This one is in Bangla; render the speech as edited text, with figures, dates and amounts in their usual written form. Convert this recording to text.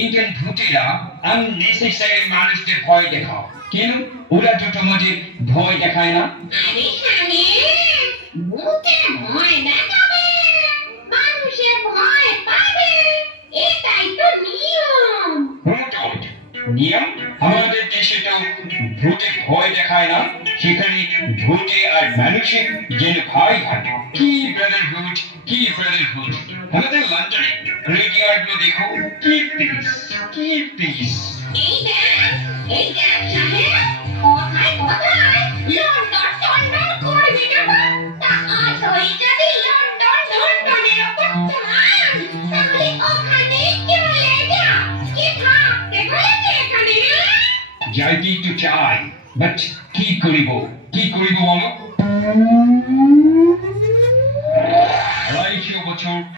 ইন্ডিয়ান ভূতেরা আননেসেসারি মানুষদের ভয় দেখাও। কেন ওরা দুটো মধ্যে ভয় দেখায় না? আরে শানে, ভূতে ভয় দেখাবে, মানুষে ভয় পাবে, এটাই তো নিয়ম। নিয়ম? আমাদের দেশে তো ভূতে ভয় দেখায় না, সেখানে ভূতে আর মানুষে যেন ভয় থাকে। কি ব্রাদারহুড, কি ব্রাদারহুড। আমাদের লন্ডনে গ্রেভিয়ার্ড গুলো দেখো, কি পিস, কি পিস। এই দেখ সাহেব, কোথায় লন্ডন টন্ডন করবি না বা? তা আজই যদি লন্ডনের ওপর চান, তাহলে ওখানে চলে যা। কি থাকতে বলেছে এখানে? যাইতেই তো চাই, বাট কি করিব বলো? 250 বছর